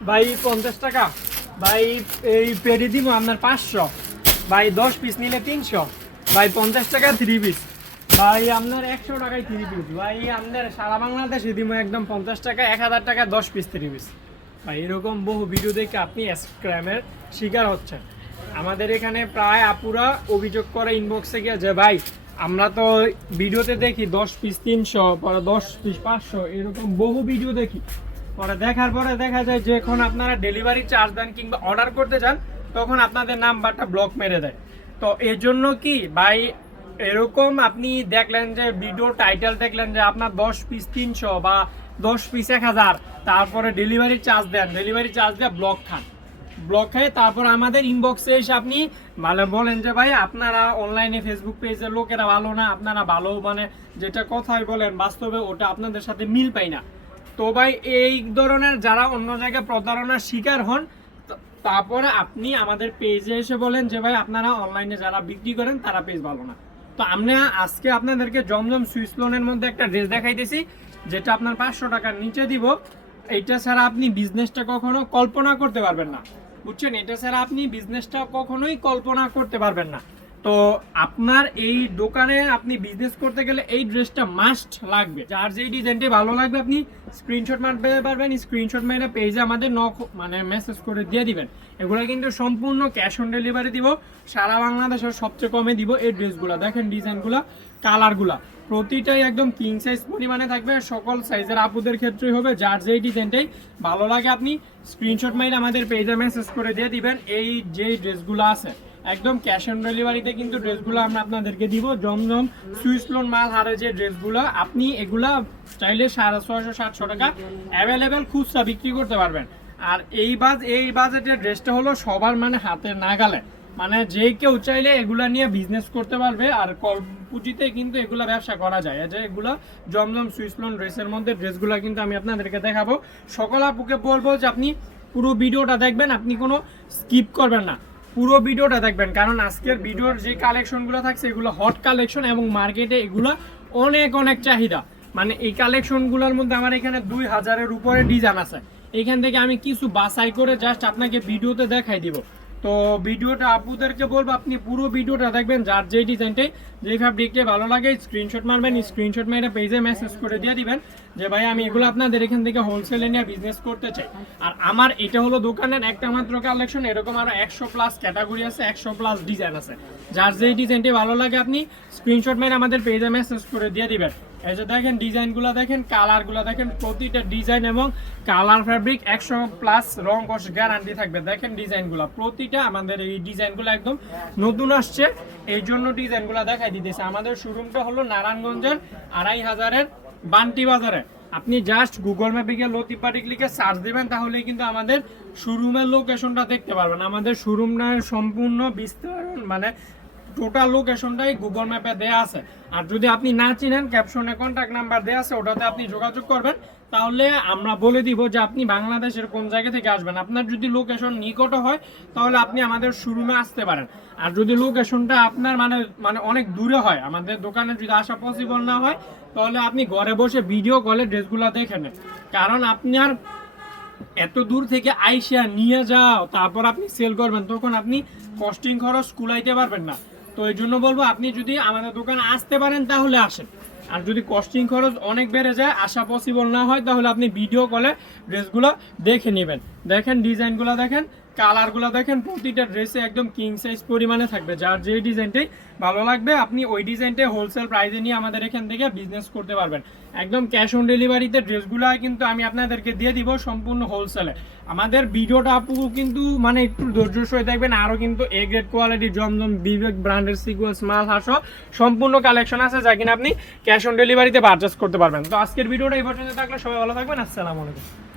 ভাই 50 টাকা ভাই, এই পেডি দিব আপনার 500 ভাই, 10 পিস নিলে 300 ভাই, 50 টাকা 3 পিস ভাই, আপনার 100 টাকায় 3 পিস ভাই, আপনার সারা বাংলাদেশে দিব একদম 50 টাকা 1000 টাকা 10 পিস 3 পিস ভাই। এরকম বহু ভিডিও দেখে আপনি স্ক্যামের শিকার হচ্ছেন। আমাদের এখানে প্রায় আপুরা অভিযোগ করে ইনবক্সে গিয়ে যে ভাই আমরা তো ভিডিওতে দেখি 10 পিস 300, পরে 10 পিস 500, এরকম বহু ভিডিও দেখি। পরে দেখার পরে দেখা যায় যে যখন আপনারা ডেলিভারি চার্জ দেন কিংবা অর্ডার করতে যান তখন আপনাদের নাম্বারটা ব্লক মেরে দেয়। তো এর জন্য কি ভাই, এরকম আপনি দেখলেন যে ভিডিও টাইটেল দেখলেন যে আপনার 10 পিস 300 বা 10 পিস 1000, তারপরে ডেলিভারি চার্জ দেন, ডেলিভারি চার্জ দিয়ে ব্লক খান, ব্লক খায় তারপর আমাদের ইনবক্সে এসে আপনি মানে বলেন যে ভাই আপনারা অনলাইনে ফেসবুক পেজের লোকেরা ভালো না, আপনারা ভালো মানে যেটা কথাই বলেন বাস্তবে ওটা আপনাদের সাথে মিল পাই না। তো ভাই এই ধরনের যারা অন্য জায়গায় প্রতারণার শিকার হন, তারপরে আপনি আমাদের পেজে এসে বলেন যে ভাই আপনারা অনলাইনে যারা বিক্রি করেন তারা পেজ ভালো না। তো আমরা আজকে আপনাদেরকে জমজম সুইস লোনের মধ্যে একটা ড্রেস দেখাইতেছি যেটা আপনার 500 টাকার নিচে দিব। এইটা ছাড়া আপনি বিজনেসটা কখনো কল্পনা করতে পারবেন না, বুঝছেন? এটা ছাড়া আপনি বিজনেসটা কখনোই কল্পনা করতে পারবেন না। তো আপনার এই দোকানে আপনি বিজনেস করতে গেলে এই ড্রেসটা মাস্ট লাগবে। যার যেই ডিজাইনটি ভালো লাগবে আপনি স্ক্রিনশট মারতে পারবেন, স্ক্রিনশট মেরে পেজে আমাদের মানে মেসেজ করে দিয়ে দিবেন। এগুলো কিন্তু সম্পূর্ণ ক্যাশ অন ডেলিভারি দিব, সারা বাংলাদেশের সবচেয়ে কমে দিব। এই ড্রেসগুলো দেখেন, ডিজাইনগুলো, কালারগুলো প্রতিটাই একদম কিং সাইজ পরিমাণে থাকবে, সকল সাইজের আপুদের ক্ষেত্রেই হবে। যার যেই ডিজাইনটাই ভালো লাগে আপনি স্ক্রিনশট মেরে আমাদের পেজে মেসেজ করে দিয়ে দিবেন। এই যেই ড্রেসগুলো আছে একদম ক্যাশ অন ডেলিভারিতে কিন্তু ড্রেসগুলো আমরা আপনাদেরকে দিব। জমজম সুইস লোন মাল হারে যে ড্রেসগুলো আপনি এগুলা চাইলে 650-700 টাকা অ্যাভেলেবেল খুচরা বিক্রি করতে পারবেন। আর এই বাজেটের ড্রেসটা হলো সবার মানে হাতের নাগালে, মানে যে কেউ চাইলে এগুলা নিয়ে বিজনেস করতে পারবে। আর পুঁজিতে কিন্তু এগুলা ব্যবসা করা যায়। যে এগুলো জমজম সুইস লোন ড্রেসের মধ্যে ড্রেসগুলো কিন্তু আমি আপনাদেরকে দেখাবো। সকল আপুকে বলবো যে আপনি পুরো ভিডিওটা দেখবেন, আপনি কোনো স্কিপ করবেন না, পুরো ভিডিওটা দেখবেন। কারণ আজকের ভিডিওর যে কালেকশনগুলো থাকছে এগুলো হট কালেকশন এবং মার্কেটে এগুলো অনেক চাহিদা। মানে এই কালেকশনগুলোর মধ্যে আমার এখানে 2000-এর উপরে ডিজাইন আছে। এখান থেকে আমি কিছু বাছাই করে জাস্ট আপনাকে ভিডিওতে দেখাই দিব। তো ভিডিওটা আপুদেরকে বলবো আপনি পুরো ভিডিওটা দেখবেন। যার যেই ডিজাইনটাই যেই ফ্যাব্রিকটা ভালো লাগে স্ক্রিনশট মারবেন, স্ক্রিনশট মেরে পেজে মেসেজ করে দিয়ে দিবেন যে ভাই আমি এগুলো আপনাদের এখান থেকে হোলসেলে নিয়ে বিজনেস করতে চাই। আর আমার এটা হলো দোকানের একটা মাত্র কালেকশন, এরকম আরো 100+ ক্যাটাগরি আছে, 100+ ডিজাইন আছে। যার যেই ডিজাইনটি ভালো লাগে আপনি স্ক্রিনশট মেরে আমাদের পেজে মেসেজ করে দিয়ে দিবেন। এই যে দেখেন ডিজাইনগুলো দেখেন, কালারগুলো দেখেন, প্রতিটা ডিজাইন এবং কালার ফ্যাব্রিক 100+ রং কষ গ্যারান্টি থাকবে। দেখেন ডিজাইনগুলো প্রতিটা আমাদের এই ডিজাইনগুলো একদম নতুন আসছে, এই জন্য ডিজাইনগুলো দেখাই দিতেছে। আমাদের শোরুমটা হলো নারায়ণগঞ্জের 2500-এর বান্টি বাজারে। আপনি জাস্ট গুগল ম্যাপে গিয়ে লতিপাটিক লিখে সার্চ দিবেন, তাহলেই কিন্তু আমাদের শোরুমের লোকেশনটা দেখতে পারবেন। আমাদের শোরুমটার সম্পূর্ণ বিস্তারণ মানে টোটাল লোকেশনটাই গুগল ম্যাপে দেয়া আছে। আর যদি আপনি না চিনেন ক্যাপশনে কন্ট্যাক্ট নাম্বার দেওয়া আছে, ওটাতে আপনি যোগাযোগ করবেন, তাহলে আমরা বলে দিব যে আপনি বাংলাদেশের কোন জায়গা থেকে আসবেন। আপনার যদি লোকেশন নিকট হয় তাহলে আপনি আমাদের শোরুমে আসতে পারেন। আর যদি লোকেশনটা আপনার মানে অনেক দূরে হয়, আমাদের দোকানে যদি আসা পসিবল না হয়, তাহলে আপনি ঘরে বসে ভিডিও কলে ড্রেসগুলো দেখে নেন। কারণ আপনার এত দূর থেকে আইসা নিয়ে যাও তারপর আপনি সেল করবেন, তখন আপনি কস্টিং খরচ কুলাইতে পারবেন না। তো এই জন্য বলবো আপনি যদি আমাদের দোকানে আসতে পারেন তাহলে আসেন। আর যদি কস্টিং খরচ অনেক বেড়ে যায়, আসা পসিবল না হয়, তাহলে আপনি ভিডিও কলে ড্রেসগুলো দেখে নেবেন। দেখেন ডিজাইনগুলো দেখেন, কালারগুলো দেখেন, প্রতিটা ড্রেসে একদম কিং সাইজ পরিমাণে থাকবে। যার যে ডিজাইনটাই ভালো লাগবে আপনি ওই ডিজাইনটাই হোলসেল প্রাইসে নিয়ে আমাদের এখান থেকে বিজনেস করতে পারবেন। একদম ক্যাশ অন ডেলিভারিতে ড্রেসগুলো কিন্তু আমি আপনাদেরকে দিয়ে দিব সম্পূর্ণ হোলসেলে। আমাদের ভিডিওটা আপু কিন্তু মানে একটু ধৈর্য সহ দেখবেন। আরও কিন্তু এ গ্রেড কোয়ালিটি জমজম বিবেক ব্র্যান্ডের সিকোয়েন্স মাল হাসো সম্পূর্ণ কালেকশন আছে, যা কিনা আপনি ক্যাশ অন ডেলিভারিতে পারচেস করতে পারবেন। তো আজকের ভিডিওটা এই পর্যন্ত থাকলে সবাই ভালো থাকবেন। আসসালামু আলাইকুম।